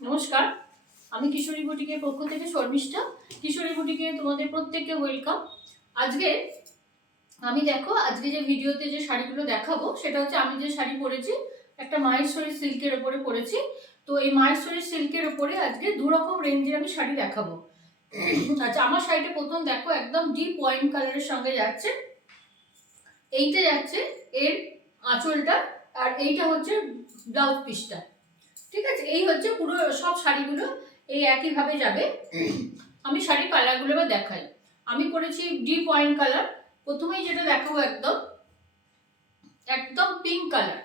নমস্কার, আমি কিশোরী বুটিকের পক্ষ থেকে শর্মিষ্ঠা। কিশোরী বুটিকে তোমাদের প্রত্যেককে ওয়েলকাম। আজকে যে ভিডিওতে যে শাড়িগুলো দেখাবো সেটা হচ্ছে আমি যে শাড়ি পরেছি একটা মাহেশ্বরী সিল্কের ওপরে পরেছি। তো এই মাহেশ্বরী সিল্কের ওপরে আজকে দু রকম রেঞ্জের আমি শাড়ি দেখাবো। আচ্ছা, আমার শাড়িটা প্রথম দেখো একদম ডিপ ওয়াইন কালারের সঙ্গে যাচ্ছে। এইটা যাচ্ছে এর আঁচলটা, আর এইটা হচ্ছে ব্লাউজ পিসটা। ঠিক আছে, এই হচ্ছে পুরো সব শাড়িগুলো এই একইভাবে যাবে। আমি শাড়ির কালারগুলো এবার দেখাই। আমি পরেছি ডিপ ওয়াইন কালার। প্রথমেই যেটা দেখাবো একদম একদম পিঙ্ক কালার,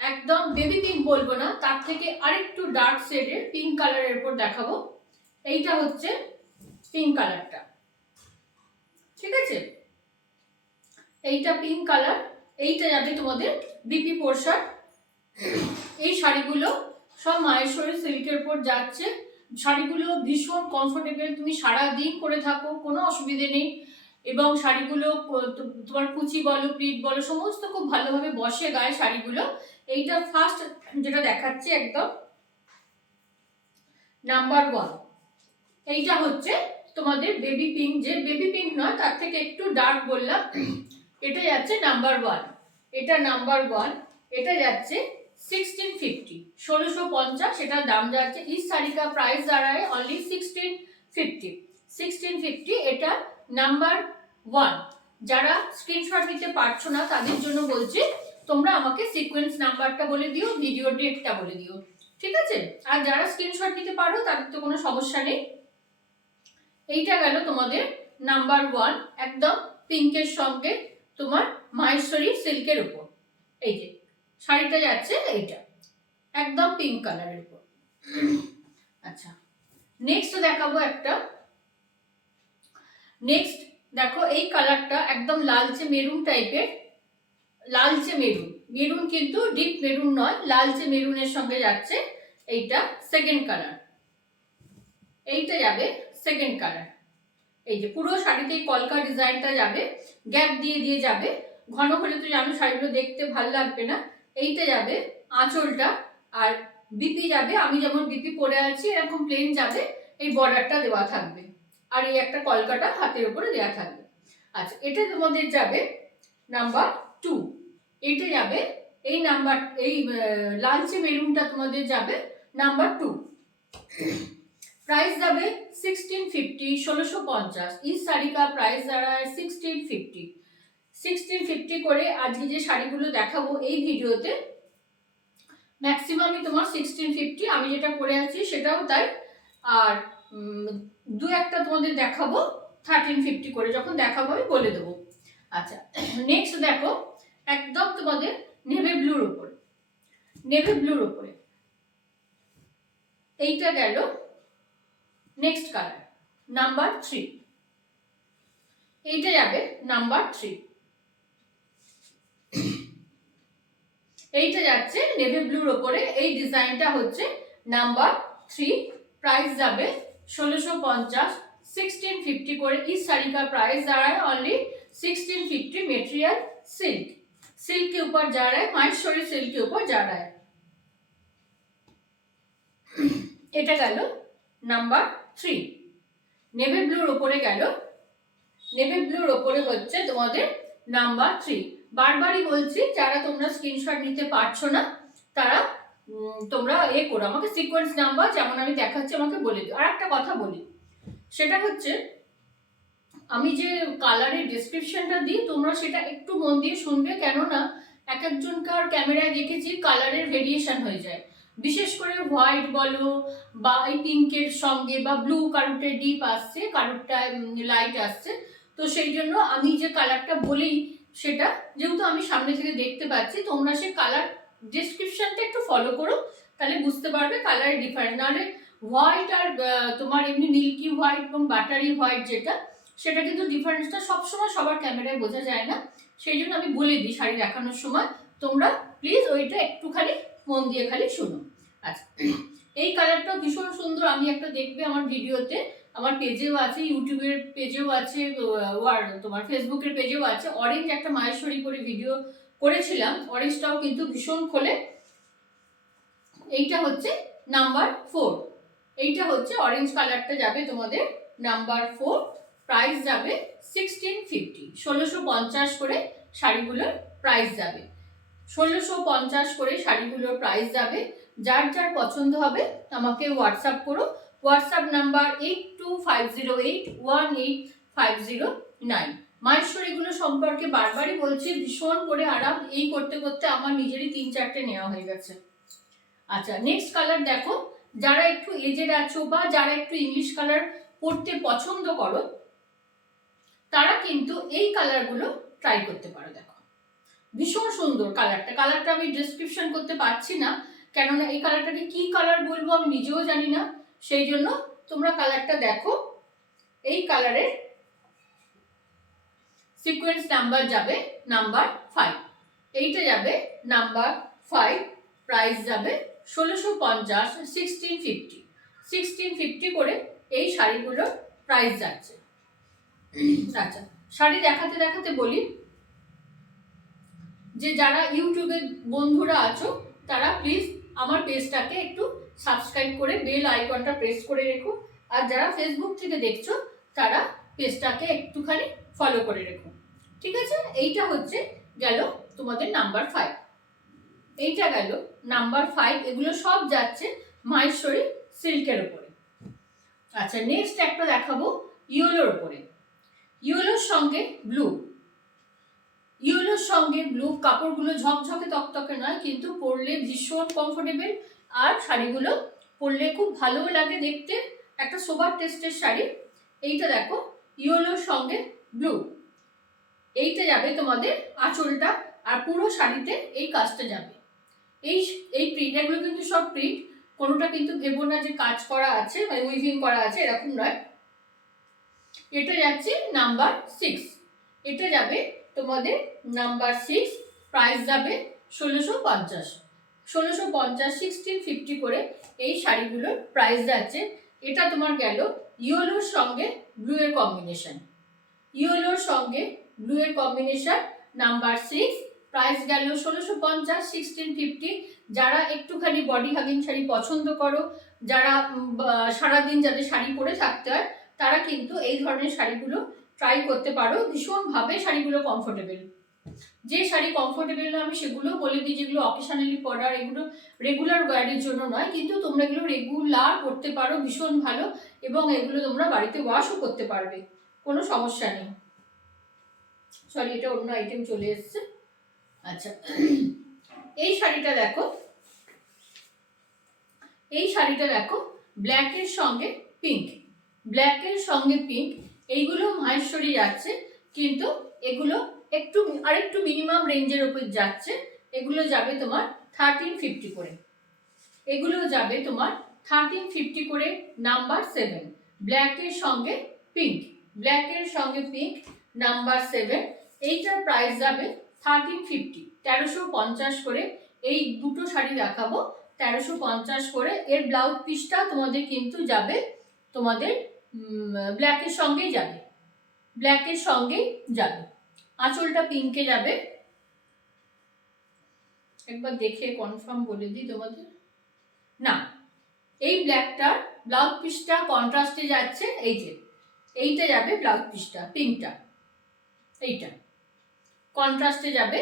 একদম বেবি পিঙ্ক বলবো না, তার থেকে আরেকটু ডার্ক শেডের পিঙ্ক কালারের উপর দেখাবো। এইটা হচ্ছে পিঙ্ক কালারটা। ঠিক আছে, এইটা পিঙ্ক কালার, এইটা যাবে তোমাদের বিপি পোর্শন। এই শাড়িগুলো সব মাহেশ্বরী সিল্কের উপর যাচ্ছে। শাড়িগুলো ভীষণ কমফোর্টেবল, তুমি সারা দিন পরে থাকো, কোনো অসুবিধে নেই। এবং শাড়িগুলো তোমার কুচি বলো প্লিট বলো সমস্ত খুব ভালোভাবে বসে গায়ে শাড়িগুলো। এইটা ফার্স্ট যেটা দেখাচ্ছি একদম নাম্বার 1। এইটা হচ্ছে তোমাদের বেবি পিঙ্ক, যে বেবি পিঙ্ক নয় তার থেকে একটু ডার্ক বললাম। এটা যাচ্ছে নাম্বার 1, এটা নাম্বার 1। এটা যাচ্ছে 1650, 1650 সেটার দাম যাচ্ছে। इस साड़ी का प्राइस जा रहा है ओनली 1650। এটা নাম্বার 1। যারা স্ক্রিনশট নিতে পারছো না তাদের জন্য বলছি, তোমরা আমাকে সিকোয়েন্স নাম্বারটা বলে দিও, ভিডিও ডেটটা বলে দিও, ঠিক আছে? আর যারা স্ক্রিনশট নিতে পারো তাদের তো কোনো সমস্যা নেই। এইটা গেল তোমাদের নাম্বার 1, একদম পিঙ্কের সঙ্গে তোমার মাহেশ্বরী সিল্কের উপর। এই যে শাড়িটা যাচ্ছে এইটা একদম পিঙ্ক কালারের উপর। আচ্ছা, নেক্সট দেখাবো একটা। নেক্সট দেখো এই কালারটা একদম লালচে মেরুন টাইপের, লালচে মেরুন, মেরুন কিন্তু ডিপ মেরুন নয়, লালচে মেরুনের সঙ্গে যাচ্ছে। এইটা সেকেন্ড কালার, এইটা যাবে সেকেন্ড কালার। এই যে পুরো শাড়িতে কলকা ডিজাইনটা যাবে, গ্যাপ দিয়ে দিয়ে যাবে। ঘন হলে তো জানো শাড়িগুলো দেখতে ভালো লাগবে না। এইটা যাবে আঁচলটা, আর বিপি যাবে, আমি যেমন বিপি পরে আছি এরকম প্লেন যাবে, এই বর্ডারটা দেওয়া থাকবে, আর এই একটা কলকাটা হাতের উপরে দেওয়া থাকবে। আচ্ছা, এটা তোমাদের যাবে নাম্বার 2। এইটা যাবে এই নাম্বার, এই লালচে মেরুনটা তোমাদের যাবে নাম্বার 2। प्राइस যাবে 1650, 1650। इस साड़ी का प्राइस जा रहा है 1650। 1650 করে আজকে যে শাড়িগুলো দেখাবো এই ভিডিওতে ম্যাক্সিমামই তোমার 1650। আমি যেটা পরে আছি সেটাও তাই। আর দু একটা তোমাদের দেখাবো 1350 করে, যখন দেখাবো আমি বলে দেবো। আচ্ছা, নেক্সট দেখো একদম তোমাদের নেভি ব্লুর উপরে, নেভি ব্লুর উপরে এইটা গেল নেক্সট কালার নাম্বার 3। এইটা যাবে নাম্বার 3। এইটা যাচ্ছে নেভি ব্লুর উপরে, এই ডিজাইনটা হচ্ছে নাম্বার 3। प्राइस যাবে 1650, 1650 করে। इस साड़ी का प्राइस जा रहा है ओनली 1650। मटेरियल सिल्क, सिल्क के ऊपर जा रहा है, माहेश्वरी सिल्क के ऊपर जा रहा है। এটা গেল নাম্বার 3। নেভি ব্লুর উপরে গেল, নেভি ব্লুর উপরে হচ্ছে তোমাদের নাম্বার 3। বারবারই বলছি, যারা তোমরা স্ক্রিনশট নিতে পারছো না তারা তোমরা করো, আমাকে সিকোয়েন্স নাম্বার যেমন আমি দেখাচ্ছি আমাকে বলে দিও। আর একটা কথা বলি, সেটা হচ্ছে আমি যে কালারের ডেসক্রিপশনটা দিই তোমরা সেটা একটু মন দিয়ে শুনবে, কেননা এক একজনকার ক্যামেরায় দেখেছি কালারের ভেরিয়েশন হয়ে যায়। বিশেষ করে হোয়াইট বলো বা এই পিঙ্কের সঙ্গে বা ব্লু, কারুরটা ডিপ আসছে কারুরটা লাইট আসছে। তো সেই জন্য আমি যে কালারটা বলি সেটা যেহেতু আমি সামনে থেকে দেখতে পাচ্ছি, তোমরা সেই কালার ডেসক্রিপশনটা একটু ফলো করো, তাহলে বুঝতে পারবে কালারের ডিফারেন্স। নাহলে হোয়াইট আর তোমার এমনি মিল্কি হোয়াইট এবং বাটারি হোয়াইট যেটা, সেটা কিন্তু ডিফারেন্সটা সবসময় সবার ক্যামেরায় বোঝা যায় না। সেই জন্য আমি বলে দিই শাড়ি দেখানোর সময়, তোমরা প্লিজ ওইটা একটুখানি মন দিয়ে খালি শুনো। আচ্ছা, এই কালারটা ভীষণ সুন্দর। আমি একটা দেখবে আমার ভিডিওতে, আমার পেজেও আছে, ইউটিউবের পেজেও আছে, তোমার ফেসবুকের পেজেও আছে। অরেঞ্জ একটা মাহেশ্বরী করে ভিডিও করেছিলাম, অরেঞ্জটাও কিন্তু ভীষণ খোলে। এইটা হচ্ছে নাম্বার 4, এইটা হচ্ছে অরেঞ্জ কালারটা যাবে তোমাদের নাম্বার 4, প্রাইস যাবে 1650, 1650 করে শাড়িগুলোর প্রাইস যাবে, 1650 করে শাড়িগুলোর প্রাইস যাবে। যার যার পছন্দ হবে আমাকে হোয়াটসঅ্যাপ করো, হোয়াটসঅ্যাপ নাম্বার 8250818509। মাহেশ্বরীগুলো সম্পর্কে বারবারই বলছি, ভীষণ করে আরাম, এই করতে করতে আমার নিজেরই 3-4টে নেওয়া হয়ে গেছে। আচ্ছা, নেক্সট কালার দেখো, যারা একটু এজেড আছো বা যারা একটু ইংলিশ কালার পরতে পছন্দ করো তারা কিন্তু এই কালারগুলো ট্রাই করতে পারো। দেখো ভীষণ সুন্দর কালারটা, কালারটা আমি ডিসক্রিপশন করতে পারছি না, কেননা এই কালারটাকে কি কালার বলবো আমি নিজেও জানি না, সেই জন্য তোমরা কালারটা দেখো। এই কালারের সিকোয়েন্স নাম্বার যাবে নাম্বার 5, এইটা যাবে নাম্বার 5, প্রাইস যাবে 1650, 1650, 1650 করে এই শাড়িগুলোর প্রাইস যাচ্ছে। আচ্ছা, শাড়ি দেখাতে দেখাতে বলি যে যারা ইউটিউবে বন্ধুরা আছো তারা প্লিজ আমার পেজটাকে একটু সাবস্ক্রাইব করে বেল আইকনটা প্রেস করে রেখো, আর যারা ফেসবুক থেকে দেখছো তারা পেজটাকে একটুখানি ফলো করে রেখো, ঠিক আছে? এইটা হচ্ছে গেল তোমাদের নাম্বার 5, এইটা গেল নাম্বার 5, এগুলো সব যাচ্ছে মাহেশ্বরী সিল্কের উপরে। আচ্ছা, নেক্সট একটা দেখাবো ইয়েলোর উপরে, ইয়েলোর সঙ্গে ব্লু, ইয়েলোর সঙ্গে ব্লু, কাপড়গুলো ঝকঝকে তকতকে নয় কিন্তু পরলে ভীষণ কমফোর্টেবল, আর শাড়িগুলো পরলে খুব ভালো লাগে দেখতে, একটা সোবার টেস্টের শাড়ি। এইটা দেখো ইয়েলোর সঙ্গে ব্লু, এইটা যাবে তোমাদের আঁচলটা, আর পুরো শাড়িতে এই কাজটা যাবে। এই প্রিন্ট, এগুলো কিন্তু সব প্রিন্ট, কোনোটা কিন্তু ভেবো না যে কাজ করা আছে মানে উইভিং করা আছে, এরকম নয়। এটা যাচ্ছে নাম্বার 6, এটা যাবে তোমাদের নাম্বার 6, প্রাইস যাবে 1650, 1650, 1650 করে এই শাড়িগুলোর প্রাইস যাচ্ছে। এটা তোমার গেল ইয়েলোর সঙ্গে ব্লু এর কম্বিনেশন, ইয়েলোর সঙ্গে ব্লু এর কম্বিনেশন নাম্বার 6, প্রাইস গেল 1650, 1650। যারা একটুখানি বডি হাগিং শাড়ি পছন্দ করো, যারা সারাদিন যাদের শাড়ি পরে থাকতে হয়, তারা কিন্তু এই ধরনের শাড়িগুলো ট্রাই করতে পারো, ভীষণভাবে শাড়িগুলো কমফোর্টেবল। যে শাড়ি কমফোর্টেবল না আমি সেগুলো বলে দিই, যেগুলো অকেশনালি পরার, এগুলো রেগুলার ওয়্যারের জন্য নয়, কিন্তু তোমরা এগুলো রেগুলার পরতে পারো, ভীষণ ভালো, এবং এগুলো তোমরা বাড়িতে ওয়াশও করতে পারবে, কোনো সমস্যা নেই। সরি, এটা অন্য আইটেম চলে এসছে। আচ্ছা, এই শাড়িটা দেখো, এই শাড়িটা দেখো ব্ল্যাকের সঙ্গে পিঙ্ক, ব্ল্যাকের সঙ্গে পিঙ্ক, এইগুলো মাহেশ্বরী যাচ্ছে, কিন্তু এগুলো একটু আরেকটু মিনিমাম রেঞ্জের উপর যাচ্ছে, এগুলো যাবে তোমার 1350 করে, এগুলো যাবে তোমার 1350 করে নাম্বার 7, ব্ল্যাকের সঙ্গে পিঙ্ক, ব্ল্যাকের সঙ্গে পিঙ্ক নাম্বার 7, এইটার প্রাইস যাবে 1350, 1350 করে। এই দুটো শাড়ি দেখাবো 1350 করে। এর ব্লাউজ পিসটা তোমাদের কিন্তু যাবে তোমাদের ব্ল্যাকের সঙ্গেই যাবে, ব্ল্যাকের সঙ্গেই যাবে, আঁচলটা পিঙ্কে যাবে। একবার দেখে কনফার্ম বলে দিই তোমাদের, না এই ব্ল্যাকটার ব্লাউজ পিসটা কন্ট্রাস্টে যাচ্ছে, এই যে এইটা যাবে ব্লাউজ পিসটা, পিঙ্কটা এইটা কন্ট্রাস্টে যাবে,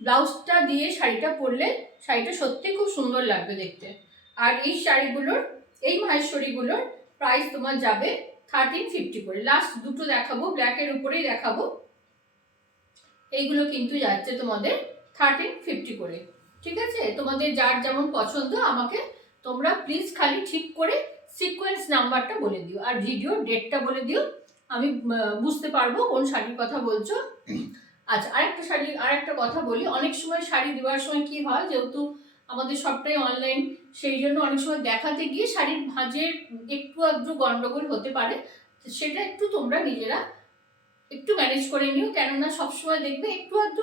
ব্লাউজটা দিয়ে শাড়িটা পরলে শাড়িটা সত্যি খুব সুন্দর লাগবে দেখতে। আর এই শাড়িগুলোর, এই মাহেশ্বরীগুলোর প্রাইস তোমার যাবে 1350 করে। লাস্ট দুটো দেখাবো, ব্ল্যাকের উপরেই দেখাবো, এইগুলো কিন্তু যাচ্ছে তোমাদের 1350 করে, ঠিক আছে? তোমাদের যার যেমন পছন্দ আমাকে তোমরা প্লিজ খালি ঠিক করে সিকোয়েন্স নাম্বারটা বলে দিও আর ভিডিও ডেটটা বলে দিও, আমি বুঝতে পারবো কোন শাড়ির কথা বলছো। আচ্ছা, আরেকটা কথা বলি, অনেক সময় শাড়ি দেওয়ার সময় কি হয়, যেহেতু আমাদের সবটাই অনলাইন, সেই জন্য অনেক সময় দেখাতে গিয়ে শাড়ির ভাঁজের একটু আধটু গন্ডগোল হতে পারে, সেটা একটু তোমরা নিজেরা একটু ম্যানেজ করে নিও, কেননা সবসময় দেখবে একটু আধটু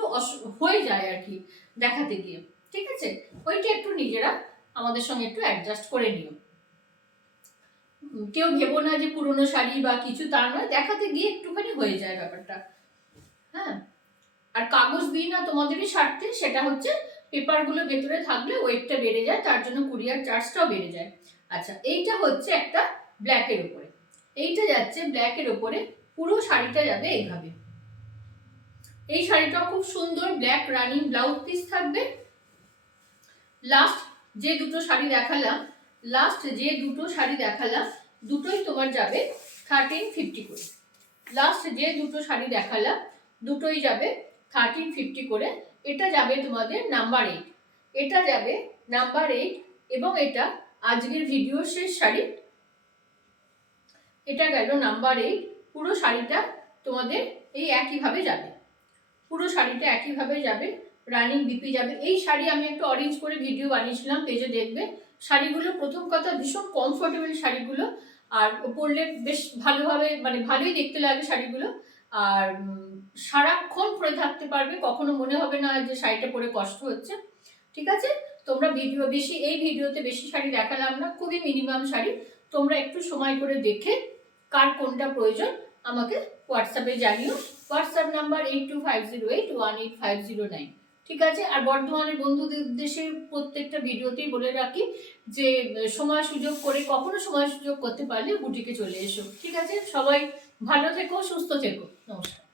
হয়ে যায় আর কি দেখাতে গিয়ে, ঠিক আছে? ওইটা একটু নিজেরা আমাদের সঙ্গে একটু অ্যাডজাস্ট করে নিও। কেউ ভেবো না যে পুরনো শাড়ি বা কিছু, তা নয়, দেখাতে গিয়ে একটুখানি হয়ে যায় ব্যাপারটা, হ্যাঁ। আর কাগজ দিই না তোমাদেরই স্বার্থে, সেটা হচ্ছে পেপারগুলো ভেতরে থাকলে ওয়েটটা বেড়ে যায়, তার জন্য কুরিয়ার চার্জটাও বেড়ে যায়। আচ্ছা, এইটা হচ্ছে একটা ব্ল্যাকের উপরে, এইটা যাচ্ছে ব্ল্যাকের উপরে, পুরো শাড়িটা যাবে এইভাবে। এই শাড়িটা খুব সুন্দর, ব্ল্যাক রানিং ব্লাউজ পিস থাকবে। লাস্ট যে দুটো শাড়ি দেখালাম দুটোই তোমার যাবে 1350 করে। লাস্ট যে দুটো শাড়ি দেখালাম দুটোই যাবে 1350 করে। এটা যাবে তোমাদের নাম্বার 8, এটা যাবে নাম্বার 8 এবং এটা আজকের ভিডিওর শেষ শাড়ি। এটা গেল নাম্বার 8। পুরো শাড়িটা তোমাদের এই একইভাবে যাবে, পুরো শাড়িটা একইভাবে যাবে, রানিং বিপি যাবে। এই শাড়ি আমি একটা অরেঞ্জ করে ভিডিও বানিয়েছিলাম, পেজে দেখবে। শাড়িগুলো প্রথম কথা ভীষণ কমফোর্টেবল শাড়িগুলো, আর পরলে বেশ ভালোভাবে মানে ভালোই দেখতে লাগে শাড়িগুলো। আর সারাক্ষণ পরে থাকতে পারবে, কখনো মনে হবে না যে শাড়িটা পরে কষ্ট হচ্ছে। ঠিক আছে, তোমরা এই ভিডিওতে বেশি শাড়ি দেখালাম না, খুবই মিনিমাম শাড়ি। তোমরা একটু সময় করে দেখে কার কোনটা প্রয়োজন আমাকে হোয়াটসঅ্যাপে জানিও। WhatsApp number 8250818509। ঠিক আছে, আর বর্ধমানের বন্ধুদের উদ্দেশ্যে প্রত্যেকটা ভিডিওতেই বলে রাখি যে সময় সুযোগ করে, কখনো সময় সুযোগ করতে পারলে বুটিকে চলে এসো। ঠিক আছে, সবাই ভালো থেকো, সুস্থ থেকো, নমস্কার।